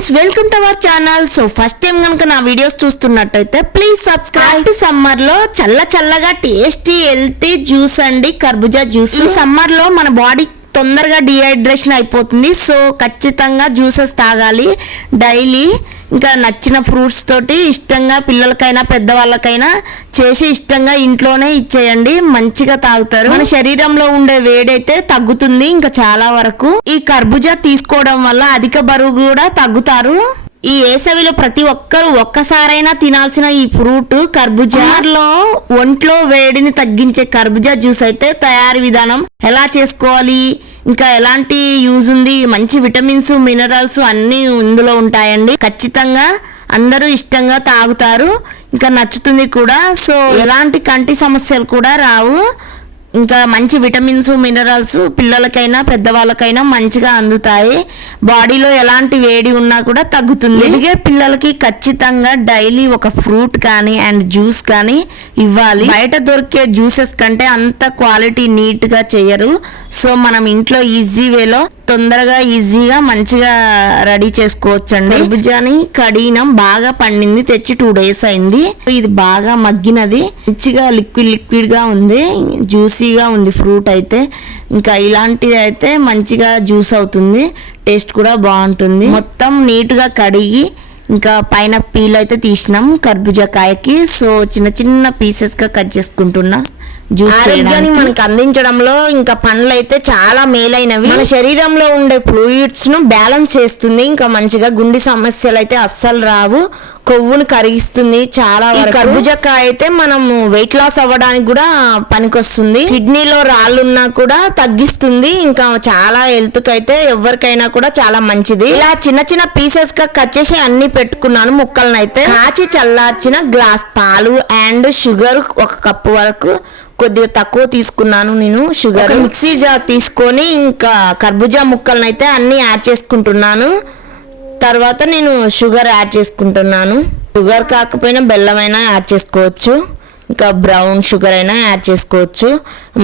Friends, welcome to our channel. So first time కనుక నా videos చూస్తున్నట్టయితే ప్లీజ్ సబ్స్క్రైబ్. సమ్మర్ లో చల్లగా టేస్టీ హెల్తీ జ్యూస్ అండి, కర్బూజా జ్యూస్. ఈ సమ్మర్ లో మన బాడీ తొందరగా డిహైడ్రేషన్ అయిపోతుంది. సో ఖచ్చితంగా జ్యూసెస్ తాగాలి డైలీ. ఇంకా నచ్చిన ఫ్రూట్స్ తోటి ఇష్టంగా పిల్లలకైనా పెద్దవాళ్ళకైనా చేసి ఇష్టంగా ఇంట్లోనే ఇచ్చేయండి, మంచిగా తాగుతారు. మన శరీరంలో ఉండే వేడైతే తగ్గుతుంది ఇంకా చాలా వరకు. ఈ కర్బూజా తీసుకోవడం వల్ల అధిక బరువు కూడా తగ్గుతారు. ఈ వేసవిలో ప్రతి ఒక్కరు ఒక్కసారైనా తినాల్సిన ఈ ఫ్రూట్ కర్బూజా. లో ఒంట్లో వేడిని తగ్గించే కర్బూజా జ్యూస్ అయితే తయారీ విధానం ఎలా చేసుకోవాలి, ఇంకా ఎలాంటి యూజ్ ఉంది, మంచి విటమిన్స్ మినరల్స్ అన్ని ఇందులో ఉంటాయండి. ఖచ్చితంగా అందరూ ఇష్టంగా తాగుతారు, ఇంకా నచ్చుతుంది కూడా. సో ఎలాంటి కంటి సమస్యలు కూడా రావు. ఇంకా మంచి విటమిన్స్ మినరల్స్ పిల్లలకైనా పెద్దవాళ్ళకైనా మంచిగా అందుతాయి. బాడీలో ఎలాంటి వేడి ఉన్నా కూడా తగ్గుతుంది. ఎదిగే పిల్లలకి ఖచ్చితంగా డైలీ ఒక ఫ్రూట్ కానీ అండ్ జ్యూస్ కానీ ఇవ్వాలి. బయట దొరికే జ్యూసెస్ కంటే అంత క్వాలిటీ నీట్ గా చేయరు. సో మనం ఇంట్లో ఈజీ వేలో తొందరగా ఈజీగా మంచిగా రెడీ చేసుకోవచ్చు అండి. కర్బూజాని కడిగినాం, బాగా పండింది, తెచ్చి 2 days అయింది. ఇది బాగా మగ్గినది, మంచిగా లిక్విడ్ గా ఉంది, జ్యూసీగా ఉంది ఫ్రూట్ అయితే. ఇంకా ఇలాంటిది అయితే మంచిగా జ్యూస్ అవుతుంది, టేస్ట్ కూడా బాగుంటుంది. మొత్తం నీట్ గా కడిగి ఇంకా పైన పీల్ అయితే తీసినాం కర్బూజా కాయకి. సో చిన్న పీసెస్ గా కట్ చేసుకుంటున్నా. ఆరోగ్యాన్ని మనకి అందించడంలో ఇంకా పండ్లు అయితే చాలా మేలైనవి. మన శరీరంలో ఉండే ఫ్లూయిడ్స్ ను బ్యాలెన్స్ చేస్తుంది. ఇంకా మంచిగా గుండె సమస్యలు అయితే అస్సలు రావు, కొవ్వును కరిగిస్తుంది చాలా. కర్బూజాకాయ అయితే మనం వెయిట్ లాస్ అవ్వడానికి కూడా పనికొస్తుంది. కిడ్నీలో రాళ్ళున్నా కూడా తగ్గిస్తుంది. ఇంకా చాలా హెల్త్ కి అయితే ఎవరికైనా కూడా చాలా మంచిది. ఇలా చిన్న పీసెస్ గా కట్ చేసి అన్ని పెట్టుకున్నాను ముక్కలను. అయితే కాచి చల్లార్చిన గ్లాస్ పాలు అండ్ షుగర్ 1 కప్పు వరకు, కొద్దిగా తక్కువ తీసుకున్నాను నేను షుగర్. మిక్సీ జార్ తీసుకొని ఇంకా కర్బూజా ముక్కలను అయితే అన్ని యాడ్ చేసుకుంటున్నాను. తర్వాత నేను షుగర్ యాడ్ చేసుకుంటున్నాను. షుగర్ కాకపోయినా బెల్లమైనా యాడ్ చేసుకోవచ్చు, ఇంకా బ్రౌన్ షుగర్ అయినా యాడ్ చేసుకోవచ్చు,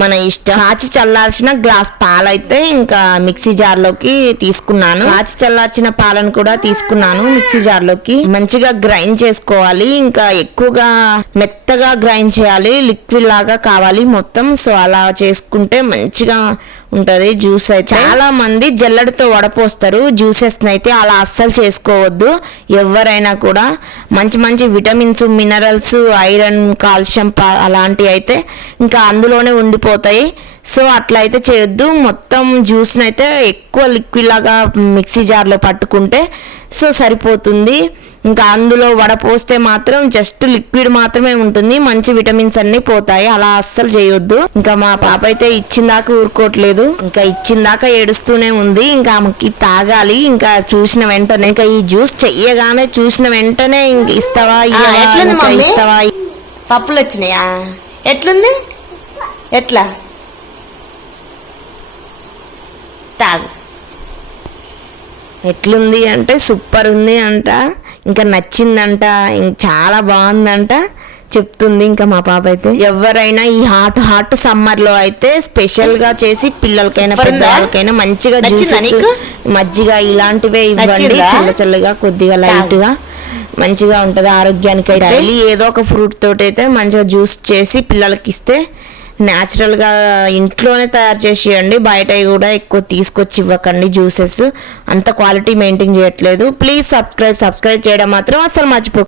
మన ఇష్టం. కాచి చల్లార్చిన గ్లాస్ పాలైతే ఇంకా మిక్సీ జార్లోకి తీసుకున్నాను. కాచి చల్లార్చిన పాలను కూడా తీసుకున్నాను మిక్సీ జార్లోకి. మంచిగా గ్రైండ్ చేసుకోవాలి, ఇంకా ఎక్కువగా మెత్తగా గ్రైండ్ చేయాలి, లిక్విడ్ లాగా కావాలి మొత్తం. సో అలా చేసుకుంటే మంచిగా ఉంటది జ్యూస్ అయితే. చాలా మంది జల్లెడతో వడపోస్తారు జ్యూసెస్ అయితే, అలా అస్సలు చేసుకోవద్దు. ఎవరైనా కూడా మంచి విటమిన్స్ మినరల్స్ ఐరన్ కాల్షియం అలాంటివి అయితే ఇంకా అందులోనే ఉండిపోతాయి. సో అట్లా అయితే చేయొద్దు. మొత్తం జ్యూస్ని అయితే ఎక్కువ లిక్విడ్ లాగా మిక్సీ జార్లో పట్టుకుంటే సో సరిపోతుంది. ఇంకా అందులో వడపోస్తే మాత్రం జస్ట్ లిక్విడ్ మాత్రమే ఉంటుంది, మంచి విటమిన్స్ అన్ని పోతాయి. అలా అస్సలు చేయొద్దు. ఇంకా మా పాప అయితే ఇచ్చిందాకా ఊరుకోవట్లేదు, ఇంకా ఇచ్చిందాకా ఏడుస్తూనే ఉంది. ఇంకా ఆమెకి తాగాలి. ఇంకా చూసిన వెంటనే, ఇంకా ఈ జ్యూస్ చెయ్యగానే చూసిన వెంటనే ఇంక ఇస్తావా ఇస్తావా. పప్పులు వచ్చినాయా? ఎట్లుంది? ఎట్లా తాగు. ఎట్లుంది అంటే సూపర్ ఉంది అంట, ఇంకా నచ్చిందంట, చాలా బాగుందంట చెప్తుంది. ఇంకా మా పాప అయితే ఎవరైనా ఈ హాట్ సమ్మర్ లో అయితే స్పెషల్ గా చేసి పిల్లలకైనా పెద్దవాళ్ళకైనా మంచిగా జ్యూసెస్ మజ్జిగ ఇలాంటివే ఇవ్వండి. చల్లగా కొద్దిగా లైట్ గా మంచిగా ఉంటది ఆరోగ్యానికి. అయితే డైలీ ఏదో ఒక ఫ్రూట్ తోటి అయితే మంచిగా జ్యూస్ చేసి పిల్లలకి ఇస్తే న్యాచురల్ గా ఇంట్లోనే తయారు చేసి ఇవ్వండి. బయట కూడా ఎక్కువ తీసుకొచ్చి ఇవ్వకండి జ్యూసెస్, అంత క్వాలిటీ మెయింటైన్ చేయట్లేదు. ప్లీజ్ సబ్స్క్రైబ్ చేయడం మాత్రం అసలు మర్చిపో.